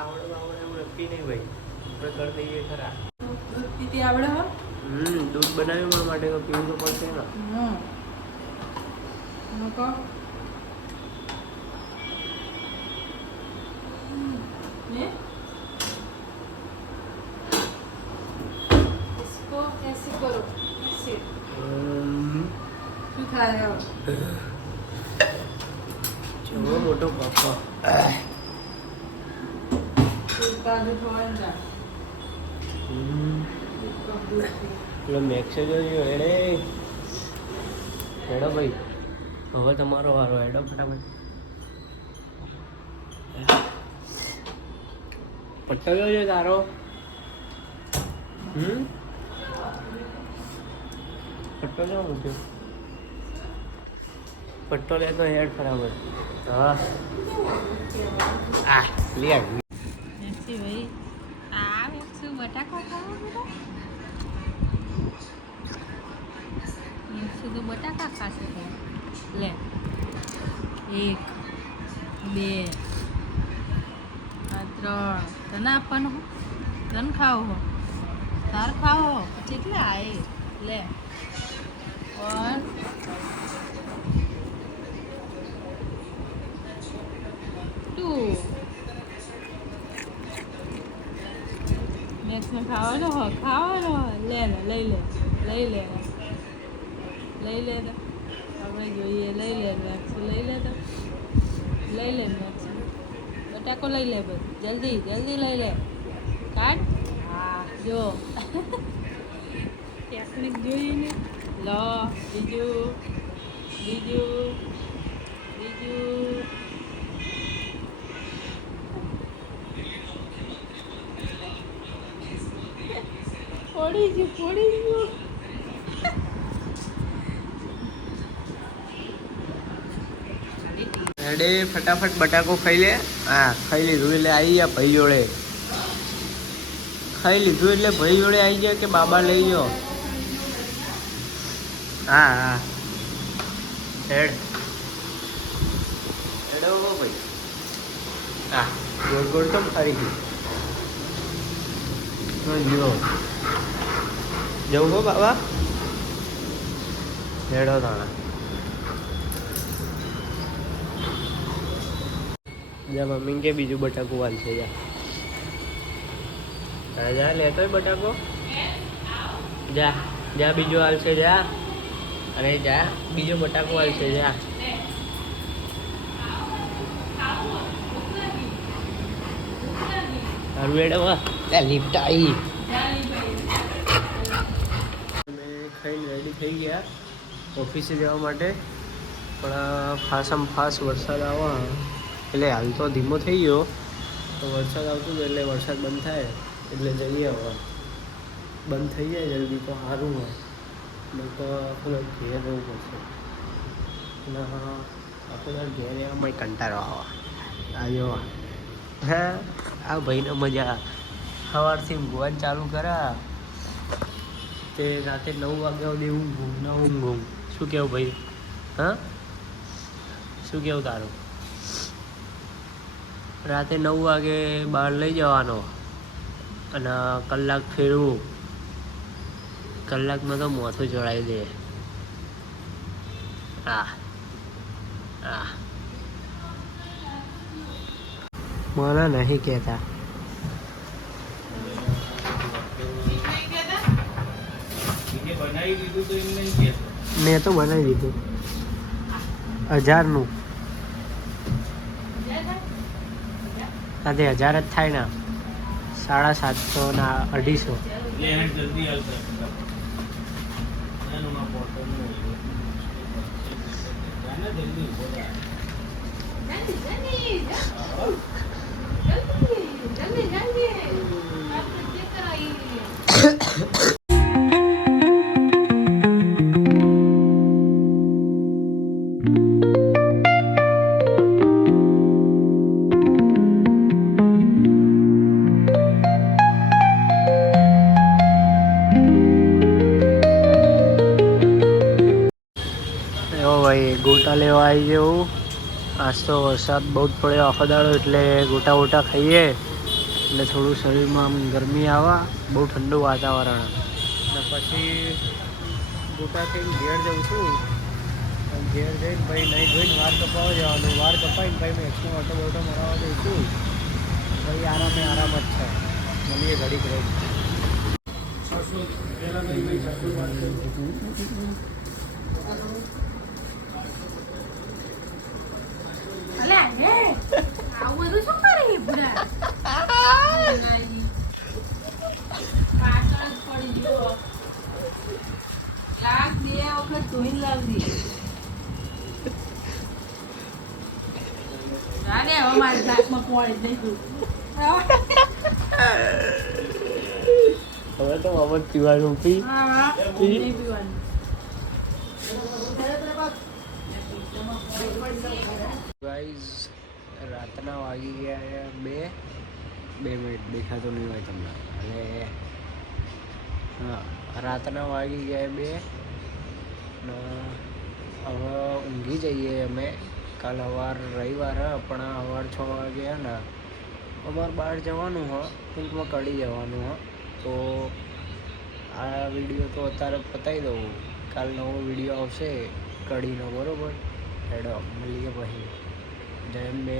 આવડે એવું નક્કી નહીં ભાઈ, આપણે કરી દઈએ ખરા. દૂધ પીતી આવડે હો? દૂધ બનાવ્યું મારા માટે તો પીવું તો પડશે ને. મૂકો. इसको ऐसे करो, ऐसे. શું થાય હવે? ચલો મોટો પાપા. તાજું ખવાય ને. પેલો મેક્સે જોયો એડે. હેડો ભાઈ, હવે તમારો વારો. હેડો ફટાફટ. પટ્ટો જોયો તારો. પટ્ટો જો મૂક્યો. પટ્ટો લે તો હેડ ફટાફટ. હા આ લે આવી. મેક્સી ભાઈ આ મેક્સી બટાકો ખાવા બેટા. મેક્સી તો બટાકા ખાશે. લે 1 2 3 તને આપવાનું હો, તને ખાવો હો, તાર ખાવો હો પછી એટલે આય લે 1 2 મેક્સને ખાવાનો હો, લે ને લઈ લે તો આપણે જોઈએ. લઈ લે મેક્સ, લઈ લે તો લઈ લે મેક્સ. બટાકો લઈ લે બધું, જલ્દી લઈ લે. કાઢ. હા જો ટેકનિક જોઈને લો. બીજું પડી ગયું. હેડે ફટાફટ બટાકો ખાઈ લે. હા ખાઈ લીધું એટલે આવી ગયા ભાઈ જોડે. ખાઈ લીધું એટલે ભાઈ જોડે આવી ગયા કે બાબા લઈ ગયો. હા હેડ હેડો ભાઈ. હા ગોળ તો ફરી ગયું. જવું હો બાબા. હેડો તાણા. જા મમ્મી કે બીજું બટાકું વાલ છે. જા લેતો બટાકો. જા બીજો હાલ છે. જા અરે જા બીજો બટાકો હાલ છે. જા સારું એડવા લિફ્ટ આવી. અમે ખાઈને રેડી થઈ ગયા ઓફિસે જવા માટે, પણ ફાસ વરસાદ આવવા એટલે હાલ તો ધીમો થઈ ગયો. તો વરસાદ આવતો હતો એટલે વરસાદ બંધ થાય એટલે જઈએ. હવે બંધ થઈ જાય જલ્દી તો સારું હોય, નહીં તો આખો ઘેર રહેવું પડશે. અને આખો ઘેર રહેવામાં કંટાળો આવે. આ જો હા આ ભાઈને મજા સવારથી ઊંઘવાનું ચાલુ કરા તે રાતે 9 વાગ્યા સુધી ઊંઘું. શું કેવું ભાઈ? હા શું કેવું તારું? રાતે 9 વાગે બહાર લઈ જવાનો અને કલાક ફેરવું. કલાકમાં તો મોથું ચડાવી દે. મને નહીં કહેતા. મેં તો બનાવી દીધું 1000નું. આજે 1000 જ થાય ને. 750 ના 250. ભાઈ ગોટા લેવા આવી જવું આજ તો વરસાદ બહુ જ પડ્યો આખો દાડો એટલે ગોટા વોટા ખાઈએ એટલે થોડું શરીરમાં આમ ગરમી આવે, બહુ ઠંડુ વાતાવરણ. અને પછી ગોટા ખાઈને ઘેર જાઉં છું. ઘેર જઈને ભાઈ નહીં ધોઈને વાર કપાવવા જવાનું. વાર કપાઈને ભાઈ મેક્સનો ઓટો બોટો મરાવવા જઈશું. ભાઈ આરામ જ છે. મળીએ ઘડીક રહી. આવું બધું શું કરે ભૂરા? પાછળ જ પડી ગયો. લાખ 2 વખત ધોઈને લાવજી. રાગે હવે મારી ગ્લાસમાં પોણી નહીં દઉં. હવે તો મમત પીવાનું પી. હા, નહીં પીવાનું. ગાઈઝ રાતના વાગી ગયા 2 મિનિટ દેખાતું નહીં હોય તમને. અને હા, રાતના વાગી ગયા 2 ને હવે ઊંઘી જઈએ અમે. કાલ સવાર રવિવાર પણ સવાર 6 વાગ્યા ને અમારે બહાર જવાનું હ, ટૂંકમાં કડી જવાનું હ. તો આ વિડીયો તો અત્યારે પતાવી દઉં. કાલ નવો વિડીયો આવશે કડીનો, બરાબર? હેડો મળીએ પછી. જય અંબે.